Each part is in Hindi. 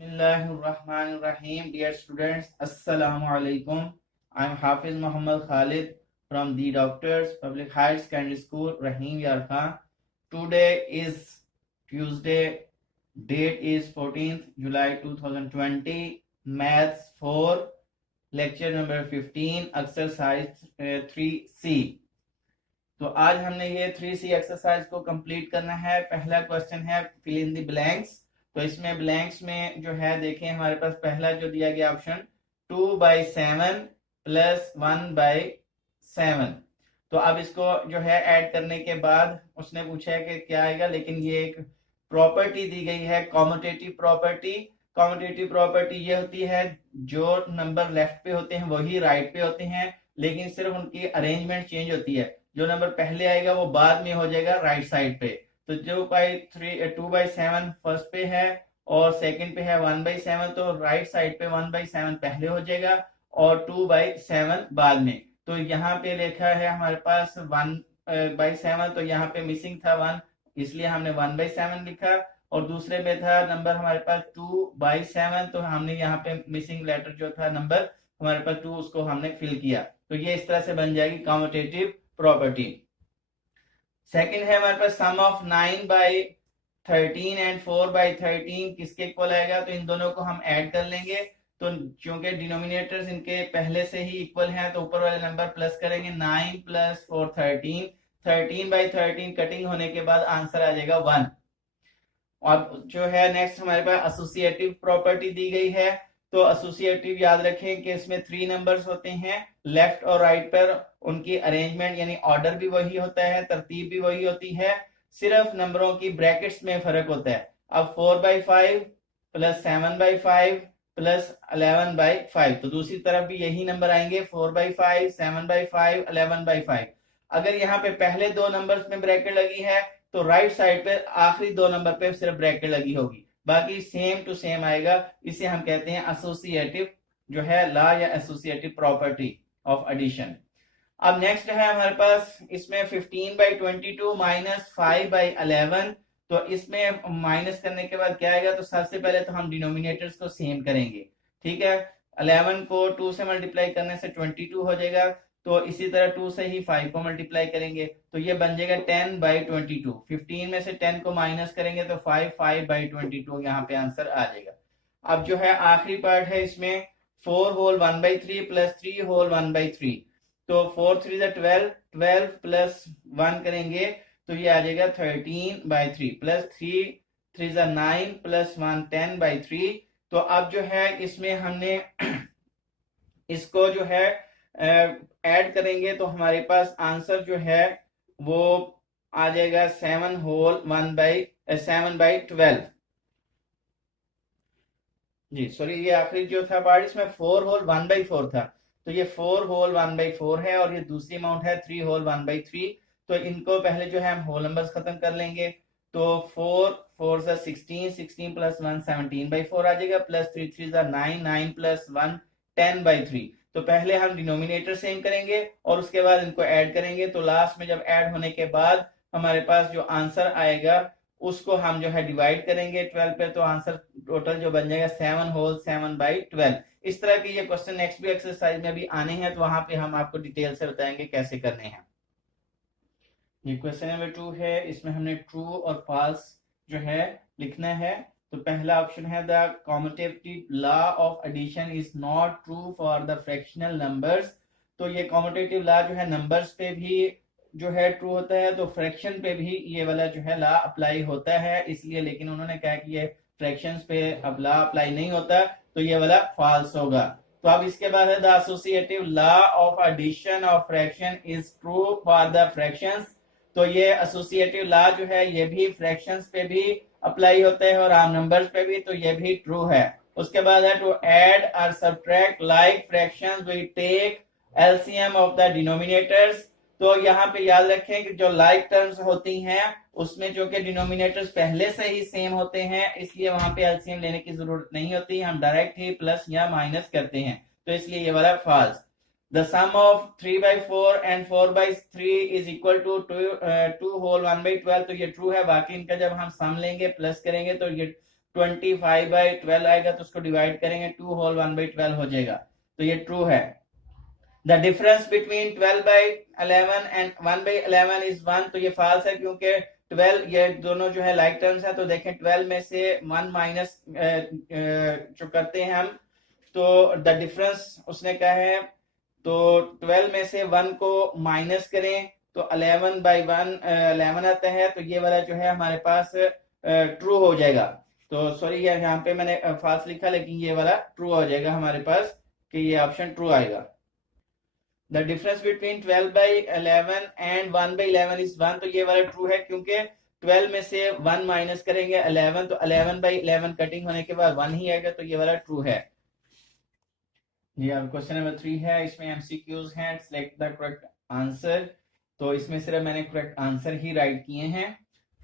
Bismillahirrahmanirrahim. Dear students, Assalamu alaikum. I am Hafiz Muhammad Khalid from the Doctors Public Higher Secondary School, Rahim Yar Khan. Today is Tuesday. Date is 14th July 2020. Maths 4, lecture number 15, exercise 3C. तो आज हमने ये 3C एक्सरसाइज को कंप्लीट करना है। पहला क्वेश्चन है फिल इन द ब्लैंक्स। तो इसमें ब्लैंक्स में जो है देखें, हमारे पास पहला जो दिया गया ऑप्शन 2/7 प्लस 1/7। तो अब इसको जो है ऐड करने के बाद उसने पूछा है कि क्या आएगा, लेकिन ये एक प्रॉपर्टी दी गई है, कॉम्यूटेटिव प्रॉपर्टी। कॉम्यूटेटिव प्रॉपर्टी ये होती है जो नंबर लेफ्ट पे होते हैं वही राइट पे होते हैं, लेकिन सिर्फ उनकी अरेंजमेंट चेंज होती है। जो नंबर पहले आएगा वो बाद में हो जाएगा राइट साइड पे। तो जो 2/7 फर्स्ट पे है और सेकंड पे है 1/7, तो राइट साइड पे 1/7 पहले हो जाएगा और 2/7 बाद में। तो यहाँ पे लिखा है हमारे पास 1/7, तो यहाँ पे मिसिंग था 1, इसलिए हमने 1/7 लिखा। और दूसरे में था नंबर हमारे पास 2/7, तो हमने यहाँ पे मिसिंग लेटर जो था नंबर हमारे पास 2, उसको हमने फिल किया। तो ये इस तरह से बन जाएगी कॉम्यूटेटिव प्रॉपर्टी। सेकंड है हमारे पास सम ऑफ 9/13 एंड 4/13 किसके इक्वल आएगा, तो इन दोनों को हम ऐड कर लेंगे। तो क्योंकि डिनोमिनेटर्स इनके पहले से ही इक्वल हैं, तो ऊपर वाले नंबर प्लस करेंगे। 9 + 4 13, 13/13 कटिंग होने के बाद आंसर आ जाएगा 1। और जो है नेक्स्ट हमारे पास एसोसिएटिव प्रॉपर्टी दी गई है। तो एसोसिएटिव याद रखें कि इसमें 3 नंबर्स होते हैं, लेफ्ट और राइट पर उनकी अरेंजमेंट यानी ऑर्डर भी वही होता है, तरतीब भी वही होती है, सिर्फ नंबरों की ब्रैकेट्स में फर्क होता है। अब 4/5 प्लस 7/5 प्लस 11/5, तो दूसरी तरफ भी यही नंबर आएंगे, 4/5 7/5 11/5। अगर यहाँ पे पहले 2 नंबर्स में ब्रैकेट लगी है तो राइट साइड पे आखिरी 2 नंबर पे सिर्फ ब्रैकेट लगी होगी, बाकी सेम टू सेम आएगा। इसे हम कहते हैं एसोसिएटिव जो है लॉ या एसोसिएटिव प्रॉपर्टी ऑफ एडिशन। अब नेक्स्ट है हमारे पास इसमें 15/22 - 5/11। तो इसमें माइनस करने के बाद क्या आएगा, तो सबसे पहले तो हम डिनोमिनेटर्स को सेम करेंगे, ठीक है। 11 को 2 से मल्टीप्लाई करने से 22 हो जाएगा, तो इसी तरह 2 से ही 5 को मल्टीप्लाई करेंगे, तो ये बन जाएगा 10/22। 15 में से 10 को माइनस करेंगे तो 5/22 यहाँ पे आंसर आ जाएगा। अब जो है आखिरी पार्ट है इसमें 4 होल 1/3 प्लस 3 होल 1/3। तो 4 3 12, 12 प्लस 1 करेंगे तो ये आ जाएगा 13/3 प्लस 3 3 9 प्लस 1 10/3। तो अब जो है इसमें हमने इसको जो है ऐड करेंगे तो हमारे पास आंसर जो है वो आ जाएगा 7 होल 7/12। जी सॉरी, ये आखिरी जो था पार्ट इसमें 4 होल 1/4 था, तो ये 4 होल 1/4 है और ये दूसरी अमाउंट है 3 होल 1/3। तो इनको पहले जो है हम होल नंबर्स खत्म कर लेंगे। तो 4 4 16, 16 + 1 17/4 आ जाएगा, प्लस 3 3 9, 9 + 1 10/3। तो पहले हम डिनोमिनेटर सेम करेंगे और उसके बाद इनको ऐड करेंगे। तो लास्ट में जब ऐड होने के बाद हमारे पास जो आंसर आएगा उसको हम जो है डिवाइड करेंगे 12 पे, तो आंसर टोटल जो बन जाएगा 7 होल 7/12। इस तरह के ये क्वेश्चन नेक्स्ट भी एक्सरसाइज में भी आने हैं, तो वहां पे हम आपको डिटेल से बताएंगे कैसे करने हैं। ये क्वेश्चन नंबर 2 है, इसमें हमने ट्रू और फॉल्स जो है लिखना है। तो पहला ऑप्शन है the commutative law of addition is not true for the fractional numbers. तो ये कॉम्यूटेटिव लॉ जो है नंबर्स पे भी जो है ट्रू होता है, तो फ्रैक्शन पे भी ये वाला जो है लॉ अप्लाई होता है, इसलिए। लेकिन उन्होंने कहा कि ये फ्रैक्शंस पे अब लॉ अप्लाई नहीं होता, तो ये वाला फॉल्स होगा। तो अब इसके बाद है the associative law of addition of fraction is true for the fractions. तो ये एसोसिएटिव लॉ जो है ये भी फ्रैक्शंस पे भी अप्लाई होता है और आम नंबर्स पे भी, तो ये भी ट्रू है। उसके बाद है टू ऐड और subtract like fractions we take LCM of the denominators. तो यहाँ पे याद रखें कि जो लाइक टर्म्स होती हैं उसमें जो कि डिनोमिनेटर्स पहले से ही सेम होते हैं, इसलिए वहां पे एलसीएम लेने की जरूरत नहीं होती, हम डायरेक्ट ही प्लस या माइनस करते हैं, तो इसलिए ये वाला false. The sum of 3/4 and 4/3 is equal to 2 whole 1/12, तो ये ट्रू है। बाकी इनका जब हम सम लेंगे प्लस करेंगे तो ये 25/12 आएगा तो उसको डिवाइड करेंगे 2 होल 1/12 हो जाएगा, तो ये ट्रू है। The difference between 12/11 and 1/11 is 1, तो ये फॉल्स है क्योंकि 12 ये दोनों जो है लाइक टर्म्स है। तो देखें 12 में से 1 माइनस जो करते हैं हम, तो द डिफरेंस उसने कहा है, तो 12 में से 1 को माइनस करें तो 11/1 11 आता है, तो ये वाला जो है हमारे पास ट्रू हो जाएगा। तो सॉरी यहाँ पे मैंने फॉल्स लिखा, लेकिन ये वाला ट्रू हो जाएगा हमारे पास, कि ये ऑप्शन ट्रू आएगा। The difference between 12/11 and 1/11 is 1, तो ये वाला ट्रू है क्योंकि 12 में से 1 माइनस करेंगे 11, तो 11/11 कटिंग होने के बाद 1 ही आएगा, तो ये वाला ट्रू है। जी अब क्वेश्चन नंबर 3 है, इसमें एमसीक्यूज हैं, सिलेक्ट द करेक्ट आंसर। तो इसमें सिर्फ मैंने करेक्ट आंसर ही राइट किए हैं।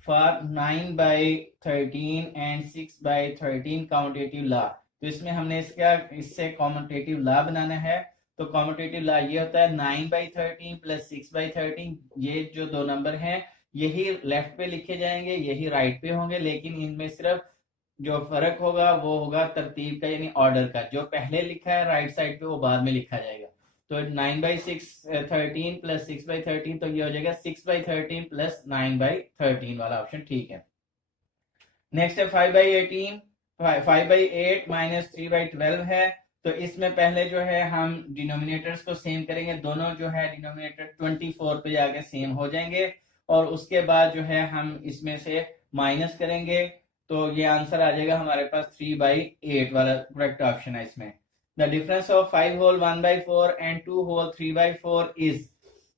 फॉर 9/13 एंड 6/13 कॉम्यूटेटिव लॉ, तो इसमें हमने इससे कॉम्यूटेटिव लॉ बनाना है। तो कॉम्यूटेटिव लॉ ये होता है 9/13 प्लस 6/13, ये जो दो नंबर हैं यही लेफ्ट पे लिखे जाएंगे, यही राइट पे होंगे, लेकिन इनमें सिर्फ जो फर्क होगा वो होगा तरतीब का, यानी ऑर्डर का। जो पहले लिखा है राइट साइड पे वो बाद में लिखा जाएगा। तो 9/13 प्लस 6/13, तो ये हो जाएगा 6/13 प्लस 9/13 वाला ऑप्शन ठीक है। नेक्स्ट है 5/18, 5/8 माइनस 3/12 है। तो इसमें पहले जो है हम डिनोमिनेटर्स को सेम करेंगे, दोनों जो है डिनोमिनेटर 24 पे जाके सेम हो जाएंगे, और उसके बाद जो है हम इसमें से माइनस करेंगे, तो ये आंसर आ जाएगा हमारे पास 3/8 वाला करेक्ट ऑप्शन है इसमें। The difference of 5 whole 1/4 and 2 whole 3/4 is,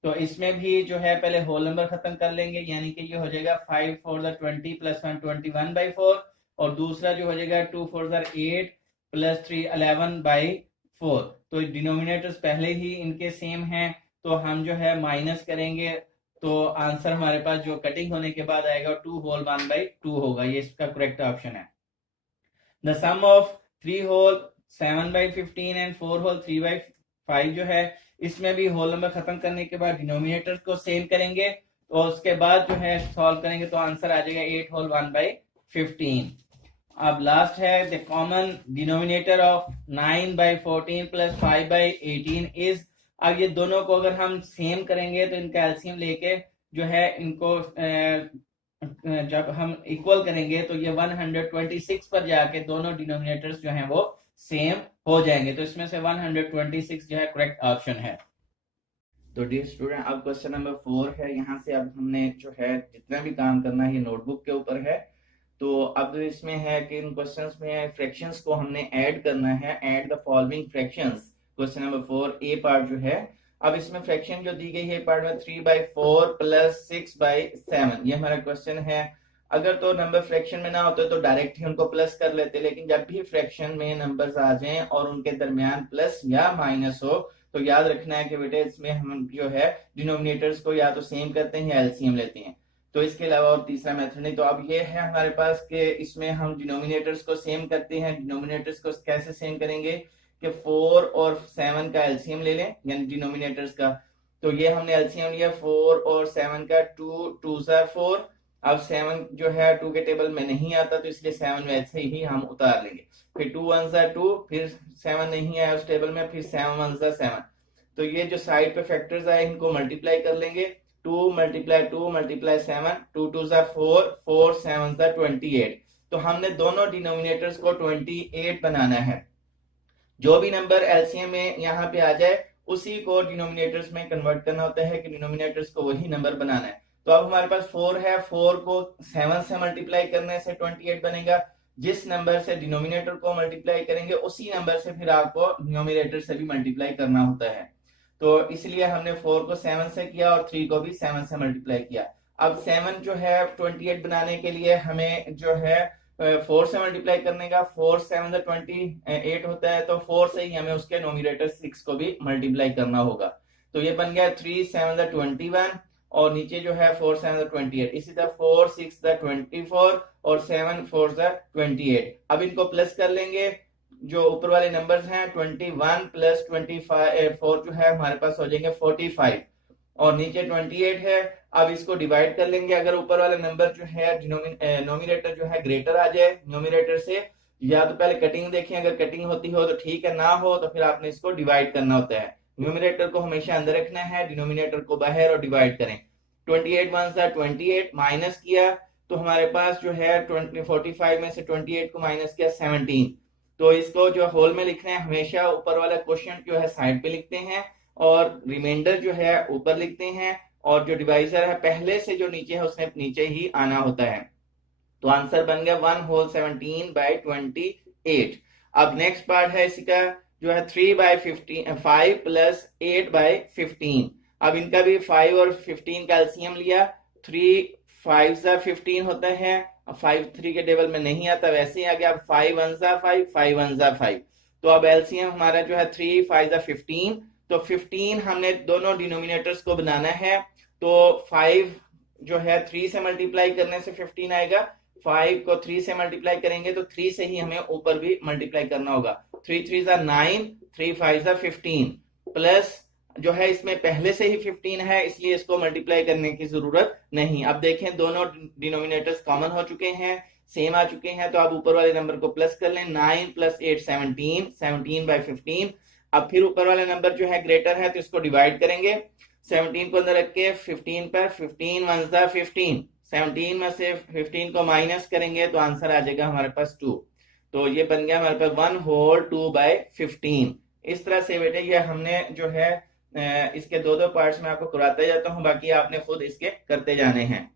तो इसमें भी जो है पहले होल नंबर खत्म कर लेंगे, यानी कि ये हो जाएगा 5 4 20 प्लस 1 21/4, और दूसरा जो हो जाएगा 2 4 8 प्लस 3 11/4। तो डिनोमिनेटर्स पहले ही इनके सेम हैं, तो हम जो है माइनस करेंगे, तो आंसर हमारे पास जो कटिंग होने के बाद आएगा 2 होल 1/2 होगा, ये इसका करेक्ट ऑप्शन है। The sum of 3 whole 7/15 and 4 whole 3/5 जो है, इसमें भी होल नंबर खत्म करने के बाद डिनोमिनेटर को सेम करेंगे, और उसके बाद जो है सॉल्व करेंगे, तो आंसर आ जाएगा 8 होल 1/15। अब लास्ट है the common denominator of 9/14 plus 5/18 is. अब ये दोनों को अगर हम सेम करेंगे तो इनका एलसीएम लेके जो है इनको जब हम इक्वल करेंगे तो ये 126 पर जाके दोनों डिनोमिनेटर्स जो हैं वो सेम हो जाएंगे। तो इसमें से 126 जो है करेक्ट ऑप्शन है। तो डियर स्टूडेंट अब क्वेश्चन नंबर 4 है। यहाँ से अब हमने जो है जितना भी काम करना है ये नोटबुक के ऊपर है। तो अब इसमें है कि इन क्वेश्चंस में फ्रैक्शंस को हमने ऐड करना है। Add the following fractions, question number 4 A part जो है। अब इसमें फ्रैक्शन जो दी गई है पार्ट में 3/4 प्लस 6/7, ये हमारा क्वेश्चन है। अगर तो नंबर फ्रैक्शन में ना होते तो डायरेक्ट ही उनको प्लस कर लेते, लेकिन जब भी फ्रैक्शन में नंबर्स आ जाएं और उनके दरमियान प्लस या माइनस हो तो याद रखना है कि बेटे इसमें हम जो है डिनोमिनेटर्स को या तो सेम करते हैं या एलसीएम लेते हैं। तो इसके अलावा और तीसरा मेथड नहीं। तो अब ये है हमारे पास कि इसमें हम डिनोमिनेटर्स को सेम करते हैं। डिनोमिनेटर्स को कैसे सेम करेंगे कि 4 और 7 का एलसीएम ले लें, यानी डिनोमिनेटर्स का। तो ये हमने एलसीएम लिया 4 और 7 का, 2 2 4। अब 7 जो है 2 के टेबल में नहीं आता, तो इसलिए 7 वैसे ही हम उतार लेंगे। फिर 2 1 2, फिर 7 नहीं आया उस टेबल में, फिर 7 1 7। तो ये जो साइड पे फैक्टर्स आए इनको मल्टीप्लाई कर लेंगे। 2 मल्टीप्लाई 2 मल्टीप्लाई 7, 2 2 4, 4 7 28। तो हमने दोनों डिनोमिनेटर्स को 28 बनाना है। जो भी नंबर एलसीएम में यहाँ पे आ जाए उसी को डिनोमिनेटर्स में कन्वर्ट करना होता है कि डिनोमिनेटर्स को वही नंबर बनाना है। तो अब हमारे पास 4 है, 4 को 7 से मल्टीप्लाई करने से 28 बनेगा। जिस नंबर से डिनोमिनेटर को मल्टीप्लाई करेंगे उसी नंबर से फिर आपको डिनोमिनेटर से भी मल्टीप्लाई करना होता है। तो इसलिए हमने 4 को 7 से किया और 3 को भी 7 से मल्टीप्लाई किया। अब 7 जो है 28 बनाने के लिए हमें जो है 4 से मल्टीप्लाई करने का, 4 7 28 होता है, तो 4 से ही हमें उसके नोमिनेटर 6 को भी मल्टीप्लाई करना होगा। तो ये बन गया 3 7 21, और नीचे जो है 4 7 28। इसी तरह 4 6 24 और 7 4 28। अब इनको प्लस कर लेंगे। जो ऊपर वाले नंबर्स हैं 21 प्लस 25 4 जो है हमारे पास हो जाएंगे 45, और नीचे 28 है। अब इसको डिवाइड कर लेंगे। अगर ऊपर वाला नंबर जो है नोमिनेटर जो है ग्रेटर आ जाए न्यूमिनेटर से, या तो पहले कटिंग देखें, अगर कटिंग होती हो तो ठीक है, ना हो तो फिर आपने इसको डिवाइड करना होता है। न्यूमिनेटर को हमेशा अंदर रखना है, डिनोमिनेटर को बाहर, और डिवाइड करें। 28 वन सा 28, माइनस किया तो हमारे पास जो है 45 में से 28 को माइनस किया 17। तो इसको जो होल में लिखना है, हमेशा ऊपर वाला क्वेश्चन जो है साइड पे लिखते हैं और रिमाइंडर जो है ऊपर लिखते हैं, और जो डिवाइजर है पहले से जो नीचे है उसने नीचे ही आना होता है। तो आंसर बन गया 1 होल 17/28। अब नेक्स्ट पार्ट है इसका जो है 3/15 5 प्लस 8/15। अब इनका भी 5 और 15 का एलसीएम लिया। 3 5 सा 15 होता है, अब 5 3 के टेबल में नहीं आता, वैसे ही आ गया। अब 5 1 सा 5 5 1 सा 5। तो अब एलसीएम हमारा जो है 3 5 सा 15। तो 15 हमने दोनों डिनोमिनेटर्स को बनाना है। तो 5 जो है 3 से मल्टीप्लाई करने से 15 आएगा। 5 को 3 से मल्टीप्लाई करेंगे तो 3 से ही हमें ऊपर भी मल्टीप्लाई करना होगा। 3 3 सा 9, 3 5 सा 15, प्लस जो है इसमें पहले से ही 15 है, इसलिए इसको मल्टीप्लाई करने की जरूरत नहीं। अब देखें दोनों डिनोमिनेटर्स कॉमन हो चुके हैं, सेम आ चुके हैं। तो अब ऊपर वाले नंबर को प्लस कर लें। 9 प्लस 8 17, 17/15। अब फिर ऊपर वाला नंबर जो है ग्रेटर है तो इसको डिवाइड करेंगे। 17 को अंदर रख के 15 पर 15 1 सा 15। 17 में से 15 को माइनस करेंगे तो आंसर आ जाएगा हमारे पास 2। तो ये बन गया हमारे पास 1 होल 2/15। इस तरह से बेटे ये हमने जो है इसके दो पार्ट्स में आपको कराते जाता हूं, बाकी आपने खुद इसके करते जाने हैं।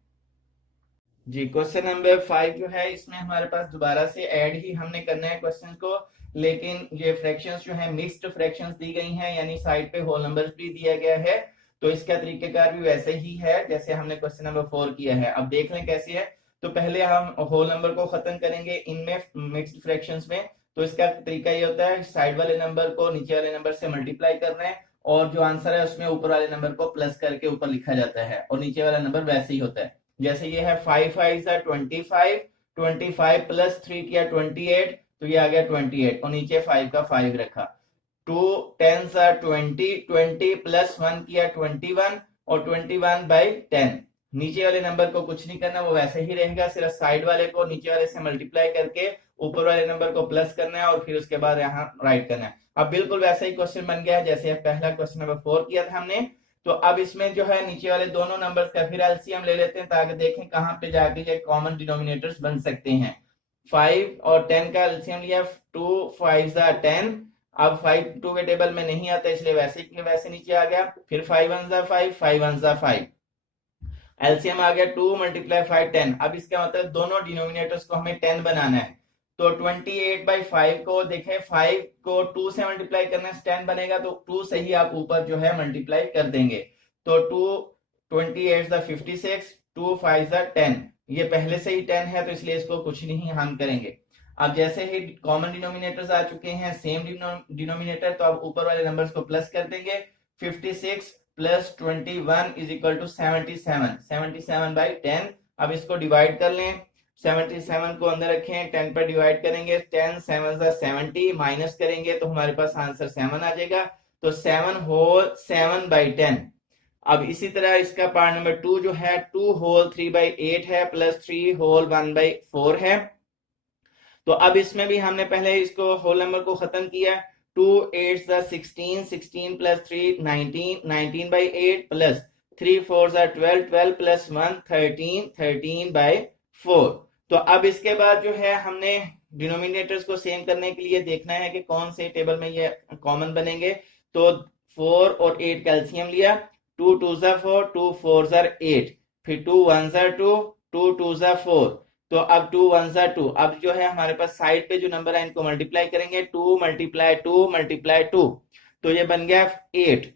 जी, क्वेश्चन नंबर 5 जो है इसमें हमारे पास दोबारा से ऐड ही हमने करना है क्वेश्चन को, लेकिन ये फ्रैक्शंस जो है मिक्स्ड फ्रैक्शंस दी गई हैं, यानी साइड पे होल नंबर्स भी दिया गया है। तो इसका तरीकेकार भी वैसे ही है जैसे हमने क्वेश्चन नंबर 4 किया है। अब देख लें कैसे है। तो पहले हम होल नंबर को खत्म करेंगे इनमें मिक्स्ड फ्रैक्शंस में। तो इसका तरीका ये होता है, साइड वाले नंबर को नीचे वाले नंबर से मल्टीप्लाई करना है, और जो आंसर है उसमें ऊपर वाले नंबर को प्लस करके ऊपर लिखा जाता है, और नीचे वाला नंबर वैसे ही होता है। जैसे ये है 5 5 25, 25 प्लस 3 किया 28, तो ये आ गया 28, और नीचे 5 का 5 रखा। 2 10 सा 20, 20 प्लस 1 किया 21, और 21/10। नीचे वाले नंबर को कुछ नहीं करना, वो वैसे ही रहेगा, सिर्फ साइड वाले को नीचे वाले से मल्टीप्लाई करके ऊपर वाले नंबर को प्लस करना है, और फिर उसके बाद यहाँ राइट करना है। अब बिल्कुल वैसा ही क्वेश्चन बन गया है जैसे पहला क्वेश्चन नंबर 4 किया था हमने। तो अब इसमें जो है नीचे वाले दोनों नंबर्स का फिर एलसीएम ले लेते हैं, ताकि देखें कहां पे जाके ये कॉमन डिनोमिनेटर्स बन सकते हैं। 5 और 10 का एलसीएम लिया, 2 5 सा 10। अब 5 2 के टेबल में नहीं आता, इसलिए वैसे के वैसे नीचे आ गया। फिर 5 1 सा 5 5 1 सा 5, एलसीएम आ गया 2 × 5 10। अब इसका मतलब दोनों डिनोमिनेटर्स को हमें 10 बनाना है। तो 28/5 को देखें, 5 को 2 से मल्टीप्लाई करने से 10 बनेगा, तो 2 से ही आप ऊपर जो है मल्टीप्लाई कर देंगे। तो 2 28 सा 56, 2 5 सा 10। ये पहले से ही 10 है तो इसलिए इसको कुछ नहीं हम करेंगे। अब जैसे ही कॉमन डिनोमिनेटर्स आ चुके हैं, सेम डिनोमिनेटर, तो अब ऊपर वाले नंबर्स को प्लस कर देंगे। 56 प्लस 21 इज इक्वल टू 77, 77/10। अब इसको डिवाइड कर लें। 77 को अंदर रखें, 10 पर डिवाइड करेंगे, 10 7 सा 70, माइनस करेंगे तो हमारे पास आंसर 7 आ जाएगा। तो 7 होल 7/10। अब इसी तरह इसका पार्ट नंबर 2 जो है 2 होल 3/8 है, प्लस 3 होल 1/4 है। तो अब इसमें भी हमने पहले इसको होल नंबर को खत्म किया। 2 8 सा 16, 16 प्लस 3 19, 19/8, प्लस 3 4 सा 12, 12 प्लस 1 13, 13/4। तो अब इसके बाद जो है हमने डिनोमिनेटर्स को सेम करने के लिए देखना है कि कौन से टेबल में ये कॉमन बनेंगे। तो 4 और 8 का एलसीएम लिया। 2 2 सा 4, 2 4 सा 8, फिर 2 1 सा 2, 2 2 सा 4। तो अब 2 1 सा 2। अब जो है हमारे पास साइड पे जो नंबर है इनको मल्टीप्लाई करेंगे। 2 × 2 × 2, तो ये बन गया 8।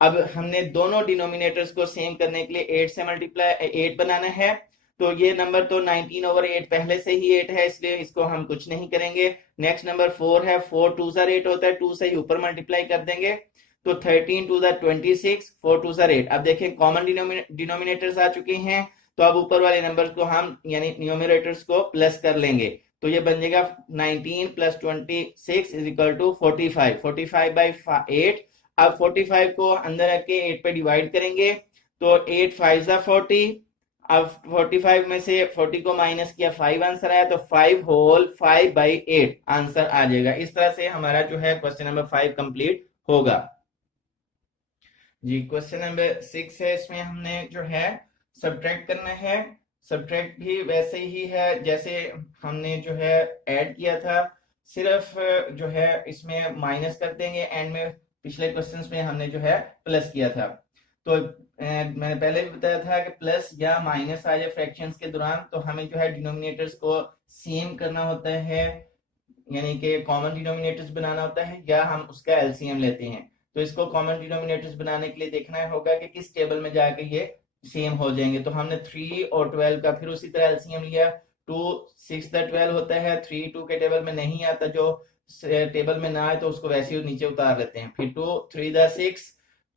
अब हमने दोनों डिनोमिनेटर्स को सेम करने के लिए 8 से मल्टीप्लाई 8 बनाना है। तो ये नंबर तो 19/8 पहले से ही 8 है, इसलिए इसको हम कुछ नहीं करेंगे। नेक्स्ट नंबर 4 है, 4 2 सा 8 होता है, 2 से ही ऊपर मल्टीप्लाई कर देंगे। तो 13 2 सा 26, 4 2 सा 8। अब देखें कॉमन डिनोमिनेटर्स आ चुके हैं, तो अब ऊपर वाले नंबर्स को हम यानी न्यूमरेटर्स को प्लस कर लेंगे। तो ये बन जाएगा 19 प्लस 26 इज इक्वल टू 45, 45/8। अब 45 को अंदर रख के 8 पे डिवाइड करेंगे तो 8 5 जा 40। अब 45 में से 40 को माइनस किया 5 आंसर आया, तो 5 होल 5/8 आंसर आ जाएगा। इस तरह से हमारा जो है क्वेश्चन नंबर 5 कंप्लीट होगा जी। क्वेश्चन नंबर 6 है, इसमें हमने जो है सब्ट्रैक्ट करना है। सब्ट्रैक्ट भी वैसे ही है जैसे हमने जो है ऐड किया था, सिर्फ जो है इसमें माइनस कर देंगे एंड में। पिछले क्वेश्चंस में हमने जो है प्लस किया था, तो मैंने पहले भी बताया था कि प्लस या माइनस आ जाए फ्रैक्शंस के दौरान तो हमें जो है डिनोमिनेटर्स को सेम करना होता है, यानी कि कॉमन डिनोमिनेटर्स बनाना होता है, या हम उसका एलसीएम लेते हैं। तो इसको कॉमन डिनोमिनेटर्स बनाने के लिए देखना होगा कि किस टेबल में जाके ये सेम हो जाएंगे। तो हमने 3 और 12 का फिर उसी तरह एलसीएम लिया। 2 6 12 होता है, 3 2 के टेबल में नहीं आता, जो टेबल में ना आए तो उसको वैसे ही नीचे उतार लेते हैं। फिर 2 3 6,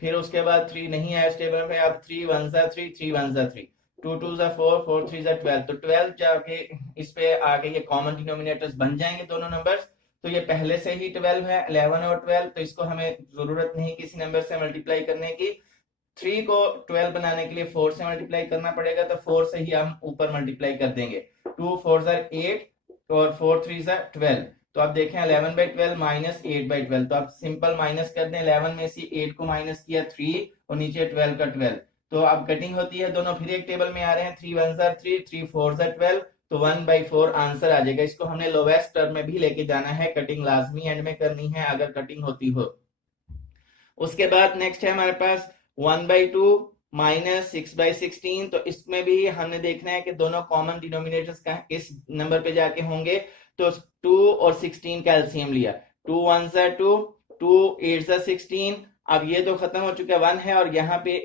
फिर उसके बाद 3 नहीं आया इस टेबल में, अब 3 1 3 3 1 3, 2 2 4 4 3 12, तो 12 जाके इस पे आगे ये कॉमन डिनोमिनेटर्स बन जाएंगे दोनों नंबर्स। तो ये पहले से ही 12 है, 11 और 12, तो इसको हमें जरूरत नहीं किसी नंबर से मल्टीप्लाई करने की। 3 को 12 बनाने के लिए 4 से मल्टीप्लाई करना पड़ेगा, तो 4 से ही हम ऊपर मल्टीप्लाई कर देंगे। 2 4 8 और 4 3 12, तो आप देखें 11/12 माइनस 8/12, तो आप सिंपल माइनस कर दें। 11 में से 8 को माइनस किया 3 और नीचे 12 का 12, तो अब कटिंग होती है, दोनों फिर एक टेबल में आ रहे हैं। 3 1 3 3 4 12, तो 1/4 आंसर आ जाएगा। इसको हमने लोवेस्ट टर्म में भी लेके जाना है, कटिंग लाजमी एंड में करनी है अगर कटिंग होती हो। उसके बाद नेक्स्ट है हमारे पास 1/2 माइनस 6/16, तो इसमें भी हमने देखना है कि दोनों कॉमन डिनोमिनेटर्स का किस नंबर पे जाके होंगे। तो 2 और 16 का एलसीएम लिया, 2 1 2, 2 8 16। अब ये तो खत्म हो चुका है 1 है, और यहाँ पे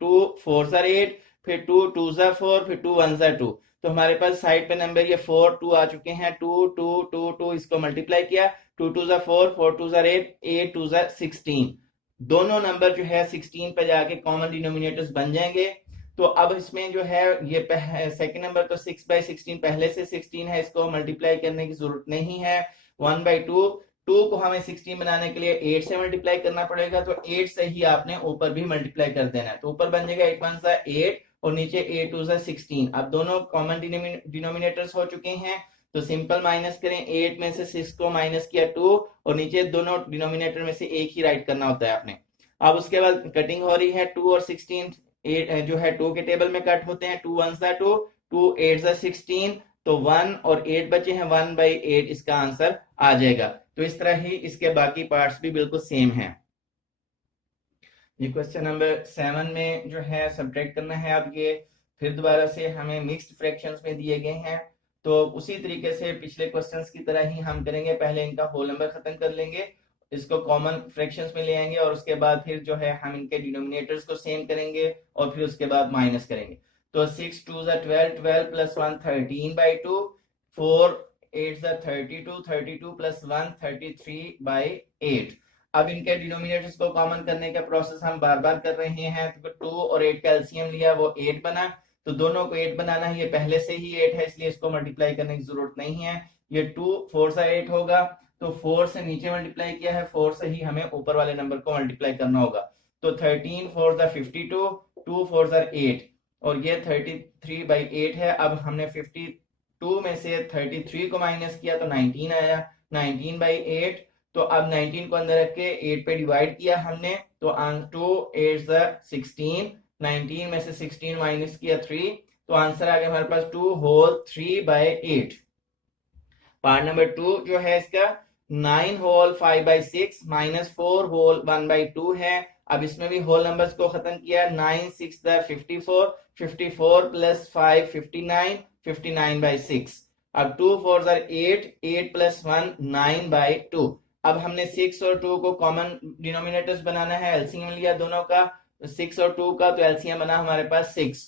2 4 8, फिर 2 2 4, फिर 2 1 2, तो हमारे पास साइड पे नंबर ये 4 2 आ चुके हैं। 2 2 2 2 इसको मल्टीप्लाई किया, 2 2 4, 4 2 8, 8 2 16, दोनों नंबर जो है 16 पे जाके कॉमन डिनोमिनेटर्स बन जाएंगे। तो अब इसमें जो है ये सेकंड नंबर तो 6/16 पहले से 16 है, इसको मल्टीप्लाई करने की जरूरत नहीं है। 1/2, 2 को हमें 16 बनाने के लिए 8 से मल्टीप्लाई करना पड़ेगा, तो 8 से ही आपने ऊपर भी मल्टीप्लाई कर देना है। तो ऊपर बन जाएगा 8 1 8 और नीचे 8 2 16। अब दोनों कॉमन डिनोमिनेटर्स हो चुके हैं, तो सिंपल माइनस करें। 8 में से 6 को माइनस किया 2, और नीचे दोनों डिनोमिनेटर में से एक ही राइट करना होता है आपने। अब उसके बाद कटिंग हो रही है, 2 और 16 8 जो है 2 के टेबल में कट होते हैं। 2 1 2, 2 8 16, तो 1 और 8 बचे हैं, 1/8 इसका आंसर आ जाएगा। तो इस तरह ही इसके बाकी पार्ट्स भी बिल्कुल सेम हैं। ये क्वेश्चन नंबर 7 में जो है सब्ट्रैक्ट करना है। अब ये फिर दोबारा से हमें मिक्स्ड फ्रैक्शंस में दिए गए हैं, तो उसी तरीके से पिछले क्वेश्चंस की तरह ही हम करेंगे। पहले इनका होल नंबर खत्म कर लेंगे, इसको कॉमन फ्रैक्शंस में ले आएंगे, और उसके बाद फिर जो है हम इनके डिनोमिनेटर्स को सेम करेंगे, और फिर उसके बाद माइनस करेंगे। तो 6 2 12, 12 + 1 13/2, 4 8 32, 32 + 1 33/8। अब इनके डिनोमिनेटर्स को कॉमन करने का प्रोसेस हम बार बार कर रहे हैं। तो 2 और 8 का एलसीएम लिया, वो 8 बना, तो दोनों को 8 बनाना है। ये पहले से ही 8 है, इसलिए इसको मल्टीप्लाई करने की जरूरत नहीं है। ये 2 4 से 8 होगा, तो 4 से नीचे मल्टीप्लाई किया है, 4 से ही हमें ऊपर वाले नंबर को मल्टीप्लाई करना होगा। तो 13 4 52, 2 4 8, और ये 33/8 है। अब हमने 52 में से 33 को माइनस किया तो 19 आया, 19/8। तो अब 19 को अंदर रख के 8 पे डिवाइड किया हमने, तो 2 8 16, 19 में से 16 माइनस किया 3, तो आंसर आ गया हमारे पास 2 होल 3/8। पार्ट नंबर 2 जो है इसका 9 होल 5/6 माइनस 4 होल 1/2 है। अब इसमें भी होल नंबर्स को खत्म किया। 9 6 54, 54 + 5 59, 59/6। अब 2 4 8, 8 + 1 9/2। अब हमने 6 और 2 को कॉमन डिनोमिनेटर्स बनाना है, एलसीएम लिया दोनों का, 6 और 2 का, तो एलसीएम बना हमारे पास 6।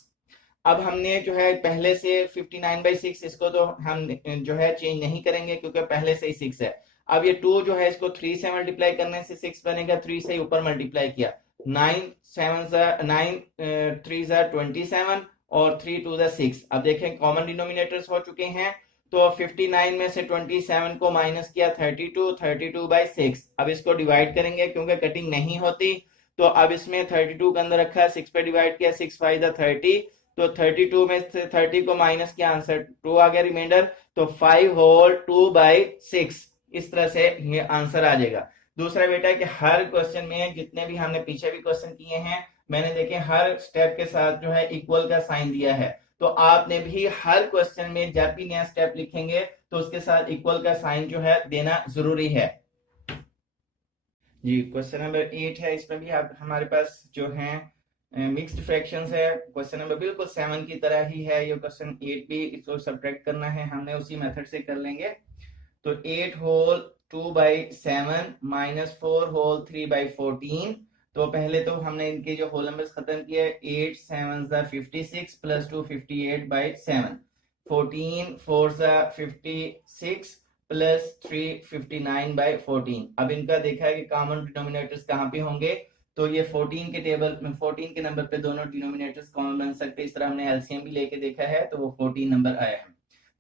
अब हमने जो है पहले से 59/6, इसको तो हम जो है चेंज नहीं करेंगे क्योंकि पहले से ही 6 है। अब ये 2 जो है इसको 3 से मल्टीप्लाई करने से 6 बनेगा, 3 से ही ऊपर मल्टीप्लाई किया। 9 3 27, और 3 2 6। अब देखें कॉमन डिनोमिनेटर्स हो चुके हैं, तो 59 में से 27 को माइनस किया 32/6। अब इसको डिवाइड करेंगे क्योंकि कटिंग नहीं होती, तो अब इसमें 32 के अंदर रखा है, 6 पे डिवाइड किया, 6 5 30, तो 32 में से 30 को माइनस किया, आंसर 2 आ गया रिमाइंडर, तो 5 होल 2/6 इस तरह से ये आंसर आ जाएगा। दूसरा बेटा है कि हर क्वेश्चन में जितने भी हमने पीछे भी क्वेश्चन किए हैं, मैंने देखे हर स्टेप के साथ जो है इक्वल का साइन दिया है, तो आपने भी हर क्वेश्चन में जब भी नया स्टेप लिखेंगे तो उसके साथ इक्वल का साइन जो है देना जरूरी है जी। क्वेश्चन नंबर 8 है, इसमें भी आप हमारे पास जो है मिक्स्ड फ्रैक्शंस है। क्वेश्चन नंबर बिल्कुल 7 की तरह ही है ये क्वेश्चन 8 भी, इसको सब्ट्रैक्ट करना है हमने, उसी मेथड से कर लेंगे। तो 8 होल 2/7 माइनस 4 होल 3/14, तो पहले तो हमने इनके जो होल नंबर्स खत्म किए, 8 7 56 प्लस 2 58/7, 14 4 56 प्लस 3 59/14। अब इनका देखा है कि कॉमन डिनोमिनेटर्स कहाँ पे होंगे, तो ये 14 के टेबल में 14 के नंबर पे दोनों डिनोमिनेटर्स कॉमन बन सकते हैं। इस तरह हमने एलसीएम भी लेके देखा है, तो वो 14 नंबर आया है।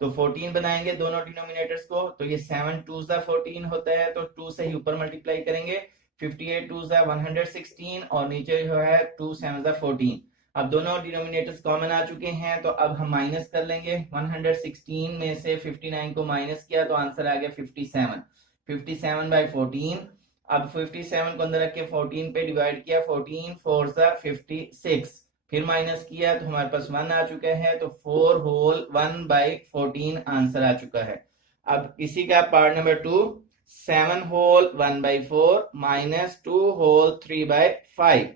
तो 14 बनाएंगे दोनों डिनोमिनेटर्स को, तो ये 7 2 14 होता है, तो 2 से ही ऊपर मल्टीप्लाई करेंगे, 58 2 116, और नीचे जो है 2 7 14। अब दोनों डिनोमिनेटर्स कॉमन आ चुके हैं, तो अब हम माइनस कर लेंगे। 116 में से 59 को माइनस किया तो आंसर आ गया 57, 57/14। अब 57 को अंदर रख के 14 पे डिवाइड किया, 14 4 56, फिर माइनस किया तो हमारे पास 1 आ चुका है, तो 4 होल 1/14 आंसर आ चुका है। अब इसी का part number 2, 7 whole 1/4 minus 2 whole 3/5।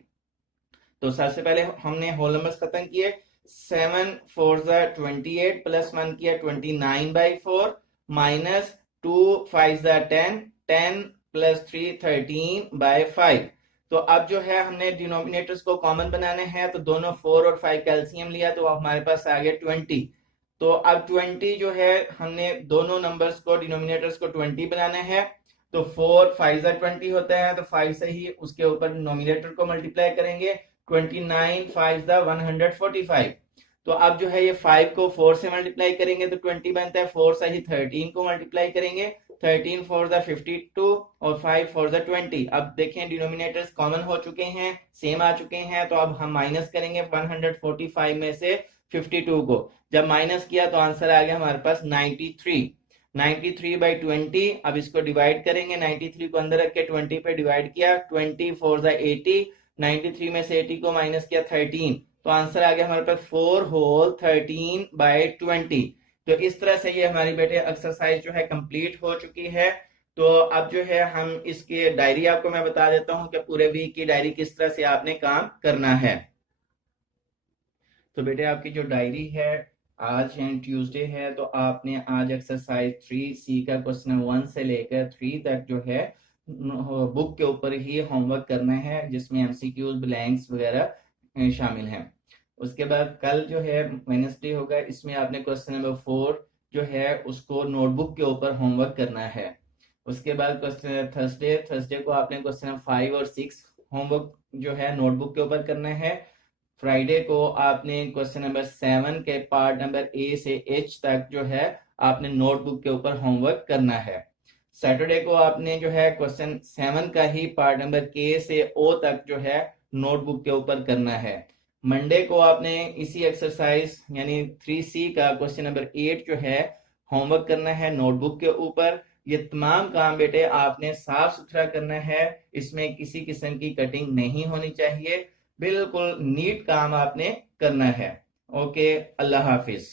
तो सबसे पहले हमने होल नंबर्स खत्म किए, 7 4 28 प्लस 1 किया 29/4 माइनस 2 5 10, 10 प्लस 3 13/5। तो अब जो है हमने डिनोमिनेटर्स को कॉमन बनाने हैं, तो दोनों 4 और 5 का एलसीएम लिया, तो हमारे पास आ गया 20। तो अब 20 जो है हमने दोनों नंबर्स को डिनोमिनेटर्स को 20 बनाना है, तो 4 5 20 होता है, तो 5 से ही उसके ऊपर डिनोमिनेटर को मल्टीप्लाई करेंगे, 29 5 145। तो अब जो है ये 5 को 4 से मल्टीप्लाई करेंगे तो 20 बनता है, 4 से ही 13 को मल्टीप्लाई करेंगे, 13 4 52 और 5 4 20। अब देखें डिनोमिनेटर्स कॉमन हो चुके हैं, सेम आ चुके हैं, तो अब हम माइनस करेंगे 145 में से 52 को। जब माइनस किया तो आंसर आ गया हमारे पास 93, 93/20। अब इसको डिवाइड करेंगे, 93 को अंदर रख के 20 पे डिवाइड किया, 20 4 80, 93 में से 80 को माइनस किया 13, तो आंसर आ गया हमारे पास 4 होल 13/20। तो इस तरह से ये हमारी बेटे एक्सरसाइज जो है कंप्लीट हो चुकी है। तो अब जो है हम इसके डायरी आपको मैं बता देता हूं कि पूरे वीक की डायरी किस तरह से आपने काम करना है। तो बेटे आपकी जो डायरी है, आज ट्यूसडे है, तो आपने आज एक्सरसाइज 3C का क्वेश्चन 1 से लेकर 3 तक जो है बुक के ऊपर ही होमवर्क करना है, जिसमें एमसीक्यूज ब्लैंक्स वगैरह शामिल हैं। उसके बाद कल जो है वेडनेसडे होगा, इसमें आपने क्वेश्चन नंबर 4 जो है उसको नोटबुक के ऊपर होमवर्क करना है। उसके बाद क्वेश्चन थर्सडे को आपने क्वेश्चन 5 और 6 होमवर्क जो है नोटबुक के ऊपर करना है। फ्राइडे को आपने क्वेश्चन नंबर 7 के पार्ट नंबर ए से एच तक जो है आपने नोटबुक के ऊपर होमवर्क करना है। सैटरडे को आपने जो है क्वेश्चन 7 का ही पार्ट नंबर के से ओ तक जो है नोटबुक के ऊपर करना है। मंडे को आपने इसी एक्सरसाइज यानी 3C का क्वेश्चन नंबर 8 जो है होमवर्क करना है नोटबुक के ऊपर। ये तमाम काम बेटे आपने साफ सुथरा करना है, इसमें किसी किस्म की कटिंग नहीं होनी चाहिए, बिल्कुल नीट काम आपने करना है। ओके, अल्लाह हाफिज।